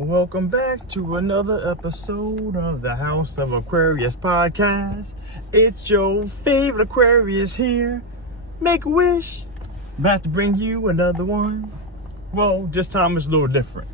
Welcome back to another episode of the House of Aquarius podcast. It's your favorite Aquarius here. Make a wish. About to bring you another one. Well, this time it's a little different.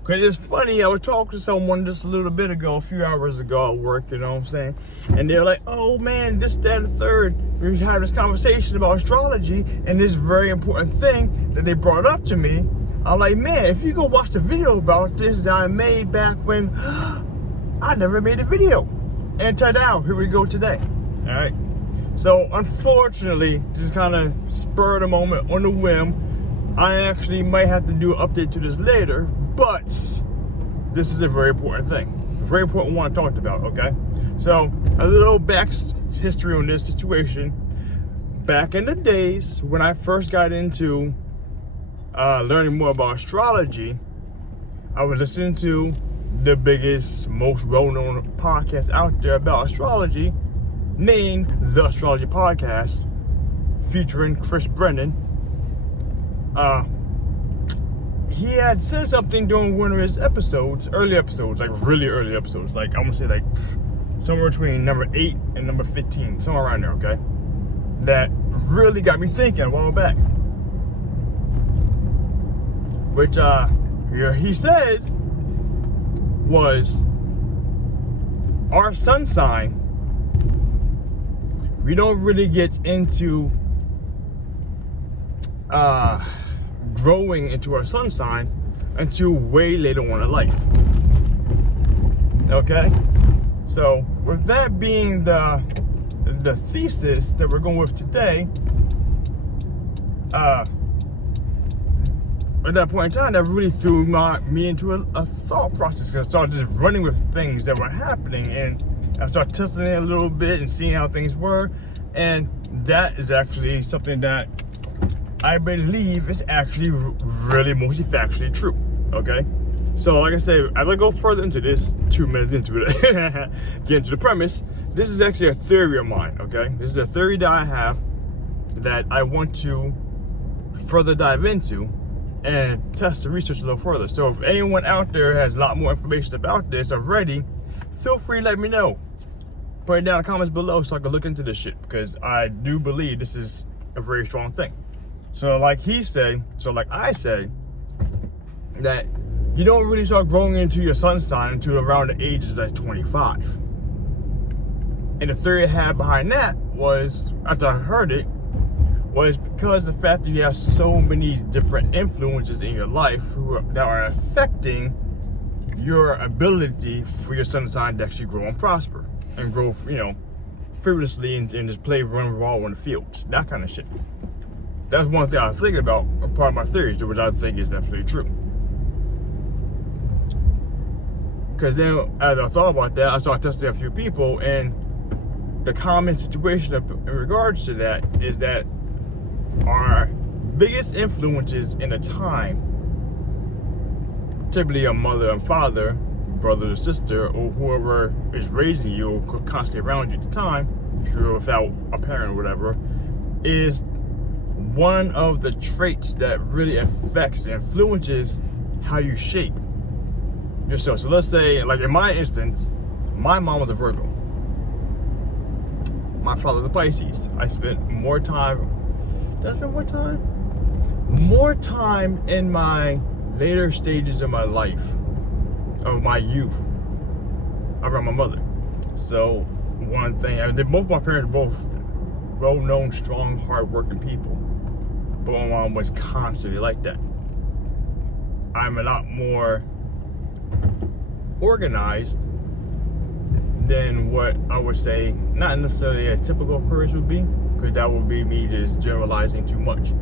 Because it's funny, I was talking to someone just a little bit ago, a few hours ago at work, you know what I'm saying? And they're like, oh man, this, that, and the third. We had this conversation about astrology and this very important thing that they brought up to me. I'm like, man, if you go watch the video about this that I made back when I never made a video. And ta-da, here we go today. All right. So unfortunately, just kind of spur of the moment on the whim, I actually might have to do an update to this later, but this is a very important thing. A very important one I talked about, okay? So a little back history on this situation. Back in the days when I first got into learning more about astrology, I was listening to the biggest, most well-known podcast out there about astrology, named the Astrology Podcast, featuring Chris Brennan. He had said something during one of his episodes, early episodes, like really early episodes, like I'm gonna say like somewhere between number 8 and number 15, somewhere around there, okay? That really got me thinking a while back. Which he said was our sun sign, we don't really get into growing into our sun sign until way later on in life. Okay? So with that being the thesis that we're going with today, at that point in time, that really threw me into a thought process, because I started just running with things that were happening, and I started testing it a little bit and seeing how things were, and that is actually something that I believe is actually really mostly factually true, okay? So like I said, as I go further into this, 2 minutes into it, get into the premise, this is actually a theory of mine, okay? This is a theory that I have that I want to further dive into and test the research a little further. So if anyone out there has a lot more information about this already, feel free to let me know. Put it down in the comments below so I can look into this shit, because I do believe this is a very strong thing. So like I say, that you don't really start growing into your sun sign until around the ages of 25. And the theory I had behind that was, after I heard it, was because the fact that you have so many different influences in your life that are affecting your ability for your sun sign to actually grow and prosper and grow, fearlessly and just play, run raw on the fields, that kind of shit. That's one thing I was thinking about, a part of my theories, which I think is absolutely true. Because then, as I thought about that, I started testing a few people, and the common situation in regards to that is that our biggest influences in a time, typically a mother and father, brother or sister, or whoever is raising you or constantly around you at the time, if you're without a parent or whatever, is one of the traits that really affects and influences how you shape yourself. So let's say, like in my instance, my mom was a Virgo. My father's a Pisces. I spent more time in my later stages of my life, of my youth, around my mother. So one thing, both my parents are both well-known, strong, hard-working people, but my mom was constantly like that. I'm a lot more organized than what I would say, not necessarily a typical Aquarius would be, because that would be me just generalizing too much.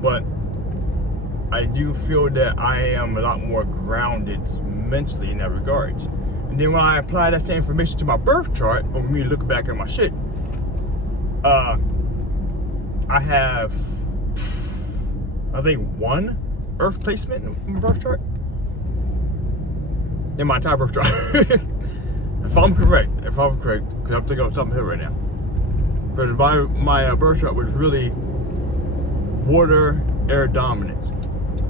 But I do feel that I am a lot more grounded mentally in that regard. And then when I apply that same information to my birth chart, or me look back at my shit, I have, I think, 1 Earth placement in my birth chart. In my entire birth chart. If I'm correct, because I'm thinking off the top of my head right now. Because my birth chart was really water, air dominant.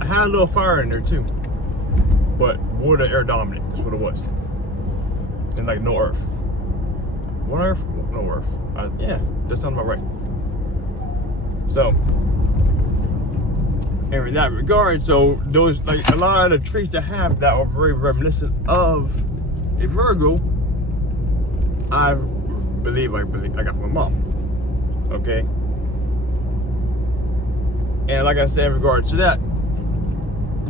I had a little fire in there too. but water, air dominant. That's what it was. And like no earth. One earth, no earth. Yeah, that sounds about right. So, in that regard, so those, like, a lot of the traits I have that are very reminiscent of a Virgo, I believe I got from my mom. Okay? And like I said, in regards to that,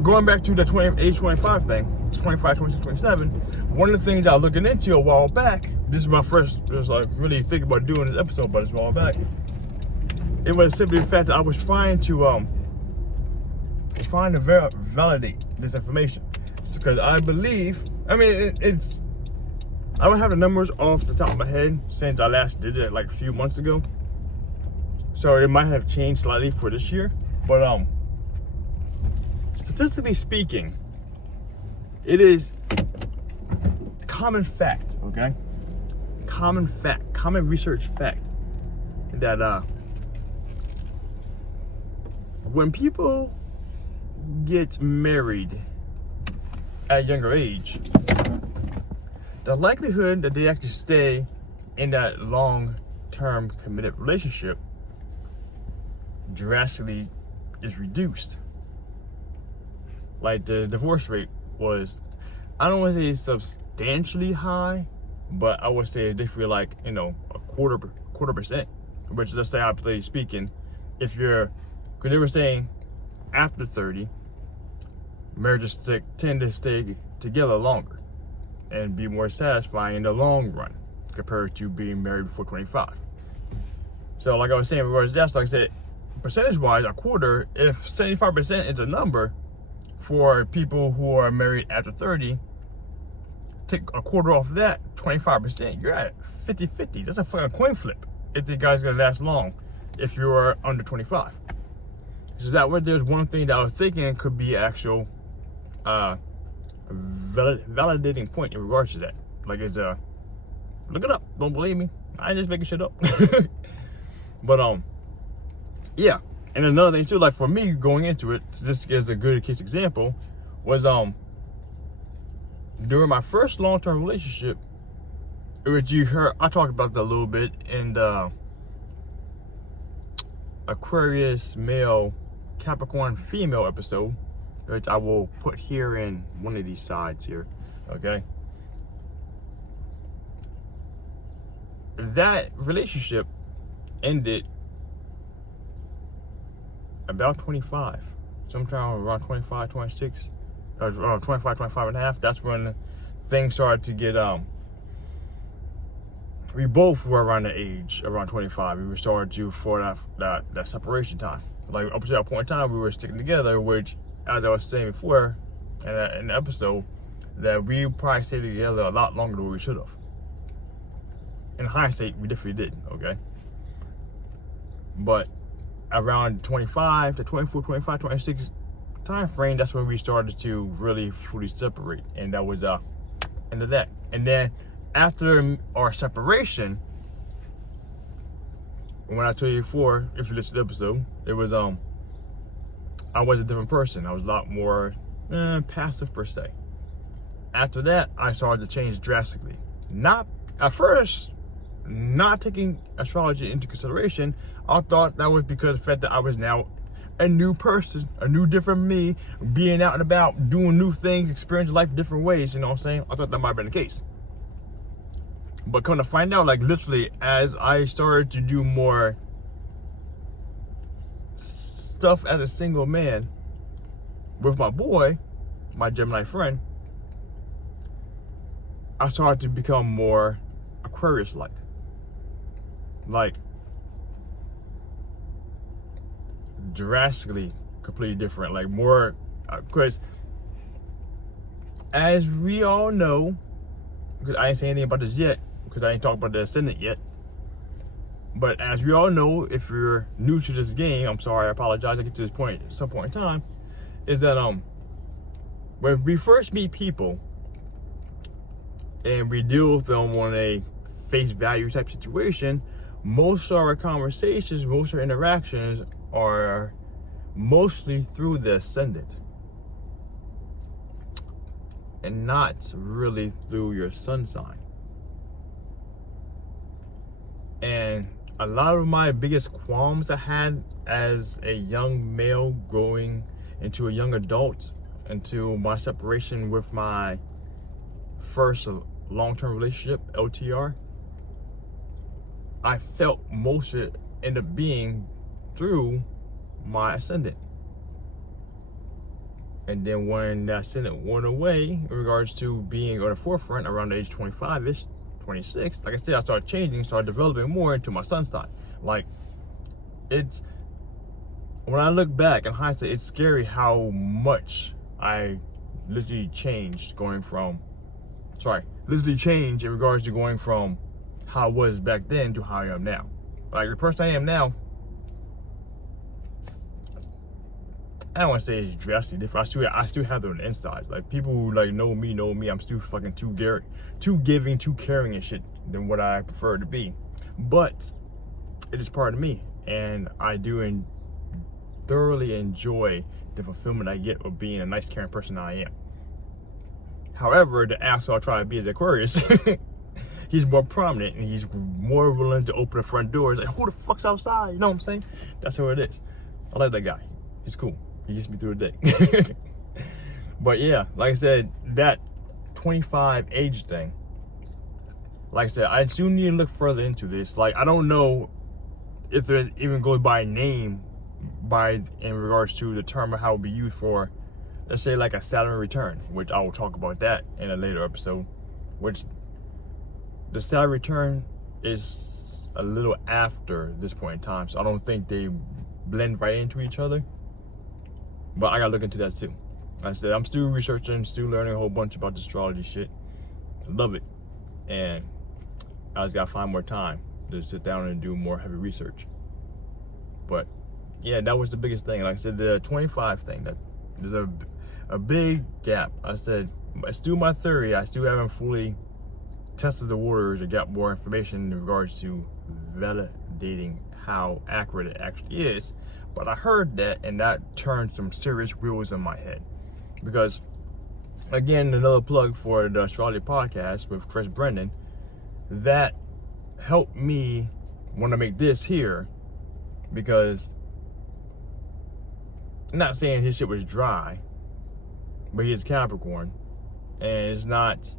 going back to the age 25 thing, 25, 26, 27, one of the things I was looking into a while back, this is my first, was like really thinking about doing this episode, but it's a while back. It was simply the fact that I was trying to validate this information. Because I believe, I mean, it's, I don't have the numbers off the top of my head since I last did it like a few months ago. So it might have changed slightly for this year. But statistically speaking, it is common fact, okay? Common fact, common research fact that when people get married at a younger age, the likelihood that they actually stay in that long-term committed relationship drastically is reduced. Like the divorce rate was, I don't want to say substantially high, but I would say they feel like, you know, a quarter percent. Which, let's say, hypothetically speaking, if you're, because they were saying after 30, marriages tend to stay together longer and be more satisfying in the long run compared to being married before 25. So like I was saying, in regards to that, so like I said, percentage-wise, a quarter, if 75% is a number for people who are married after 30, take a quarter off of that, 25%, you're at 50-50. That's a fucking coin flip if the guy's gonna last long if you're under 25. So that way, there's one thing that I was thinking could be actual validating point in regards to that. Like, it's look it up. Don't believe me. I ain't just making shit up. But yeah. And another thing too, like for me going into it, this is a good case example, was during my first long-term relationship, it was, you heard, I talked about that a little bit in the Aquarius male, Capricorn female episode, which I will put here in one of these sides here, okay? That relationship ended about 25, sometime around 25, 26, or around 25, 25 and a half. That's when things started to get, we both were around the age, around 25. We were starting to, for that separation time. Like, up to that point in time, we were sticking together, which, as I was saying before in the episode, that we probably stayed together a lot longer than we should have. In hindsight, we definitely did, okay? But around 25 to 24, 25, 26 time frame, that's when we started to really fully separate. And that was end of that. And then after our separation, when I told you before, if you listen to the episode, it was I was a different person. I was a lot more passive per se. After that, I started to change drastically. Not at first, not taking astrology into consideration. I thought that was because of the fact that I was now a new person, a new different me, being out and about, doing new things, experiencing life different ways, you know what I'm saying? I thought that might have been the case. But come to find out, like literally, as I started to do more stuff as a single man with my boy, my Gemini friend, I started to become more Aquarius-like. Like, drastically, completely different. Like, more, because as we all know, because I ain't saying anything about this yet, because I ain't talking about the ascendant yet, but as we all know, if you're new to this game, I'm sorry, I apologize, I get to this point at some point in time, is that when we first meet people and we deal with them on a face value type situation, most of our conversations, most of our interactions are mostly through the ascendant. and not really through your sun sign. And a lot of my biggest qualms I had as a young male growing into a young adult, until my separation with my first long-term relationship, LTR, I felt most of it end up being through my ascendant. And then when that ascendant went away, in regards to being on the forefront around the age 25-ish, 26, like I said, I started changing, started developing more into my sun sign. Like, it's, when I look back in hindsight, it's scary how much I literally changed in regards to going from how I was back then to how I am now. Like, the person I am now, I don't want to say it's drastically different. I still have it on the inside. Like, people who like know me. I'm still fucking too giving, too caring and shit than what I prefer to be. But it is part of me, and I do thoroughly enjoy the fulfillment I get of being a nice, caring person I am. However, the asshole I try to be at Aquarius, he's more prominent and he's more willing to open the front doors. Like, who the fuck's outside? You know what I'm saying? That's who it is. I like that guy. He's cool. He gets me through the day. But yeah, like I said, that 25 age thing, like I said, I still need to look further into this. Like, I don't know if it even goes by name in regards to the term of how it will be used for, let's say, like a Saturn return, which I will talk about that in a later episode. Which the Saturn return is a little after this point in time, so I don't think they blend right into each other. But I gotta look into that too. Like I said, I'm still researching, still learning a whole bunch about the astrology shit. I love it. And I just gotta find more time to sit down and do more heavy research. But yeah, that was the biggest thing. Like I said, the 25 thing, that there's a big gap. I said, it's still my theory. I still haven't fully tested the waters or got more information in regards to validating how accurate it actually is. But I heard that, and that turned some serious wheels in my head. Because, again, another plug for the Astrology podcast with Chris Brennan, that helped me want to make this here. Because, I'm not saying his shit was dry, but he's Capricorn. And it's not,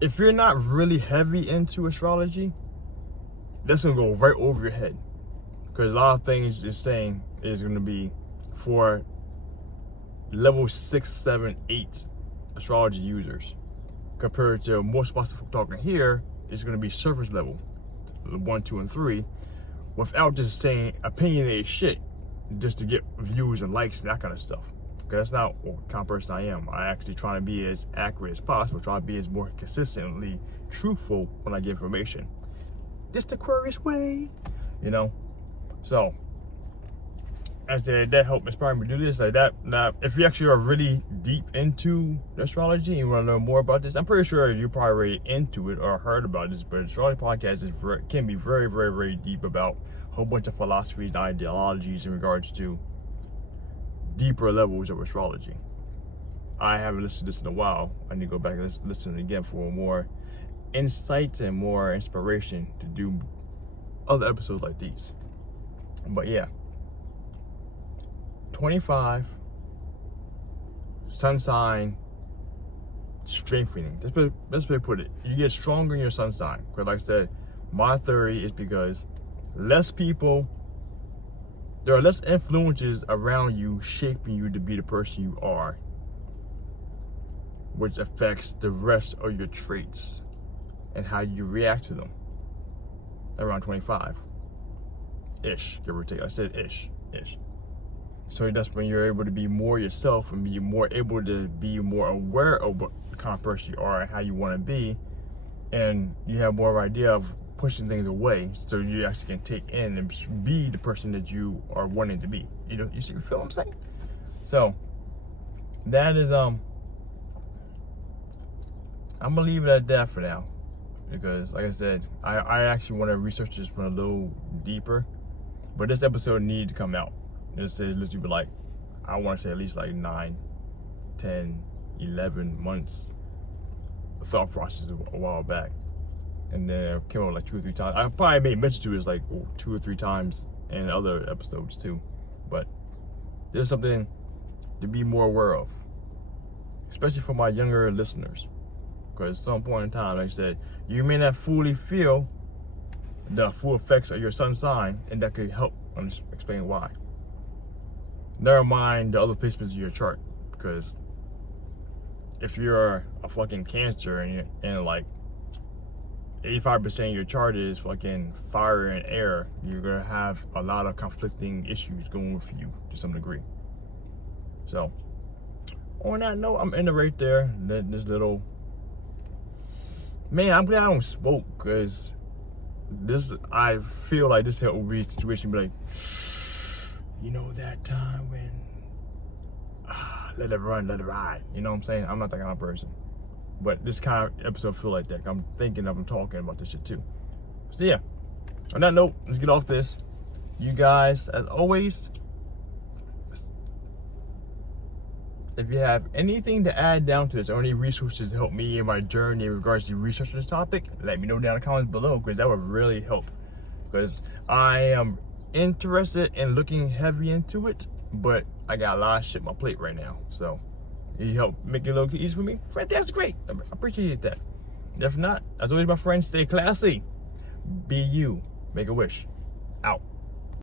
if you're not really heavy into astrology, that's going to go right over your head. Because a lot of things it's saying is going to be for level 6, 7, 8 astrology users. Compared to most spots I'm talking here, it's going to be surface level, 1, 2, and 3, without just saying opinionated shit just to get views and likes and that kind of stuff. Because that's not what kind of person I am. I actually try to be as accurate as possible, try to be as more consistently truthful when I give information. This the Aquarius way, you know? So, I said that helped inspire me to do this. Like that. Now, if you actually are really deep into astrology and you want to learn more about this, I'm pretty sure you're probably already into it or heard about this. But Astrology podcast can be very, very, very deep about a whole bunch of philosophies and ideologies in regards to deeper levels of astrology. I haven't listened to this in a while. I need to go back and listen to it again for more insights and more inspiration to do other episodes like these. But yeah, 25, sun sign strengthening. That's way to put it. You get stronger in your sun sign. Because like I said, my theory is because there are less influences around you shaping you to be the person you are, which affects the rest of your traits and how you react to them around 25. Ish, give or take. I said ish. So that's when you're able to be more yourself and be more able to be more aware of what kind of person you are and how you want to be, and you have more of an idea of pushing things away so you actually can take in and be the person that you are wanting to be. You know, you feel what I'm saying? So that is I'm gonna leave it at that for now, because like I said, I actually want to research this one a little deeper. But this episode needed to come out. It's literally like, I want to say at least like 9, 10, 11 months thought process a while back, and then it came out like 2 or 3 times. I probably made mention to it like 2 or 3 times in other episodes too, but there's something to be more aware of, especially for my younger listeners, because at some point in time, like I said, you may not fully feel the full effects of your sun sign, and that could help explain why. Never mind the other placements of your chart, because if you're a fucking Cancer and like 85% of your chart is fucking fire and air, you're gonna have a lot of conflicting issues going with you to some degree. So on that note, I'm ending right there. This little, man, I'm glad I don't smoke, because I feel like this will be a situation be like, you know that time when let it run, let it ride. You know what I'm saying? I'm not that kind of person. But this kind of episode feel like that. I'm thinking of, I'm talking about this shit too. So yeah, on that note, let's get off this. You guys, as always, if you have anything to add down to this, or any resources to help me in my journey in regards to researching this topic, let me know down in the comments below, because that would really help. Because I am interested in looking heavy into it, but I got a lot of shit on my plate right now. So you help make it a little easy for me, that's great. I appreciate that. If not, as always, my friends, stay classy, be you, make a wish, out.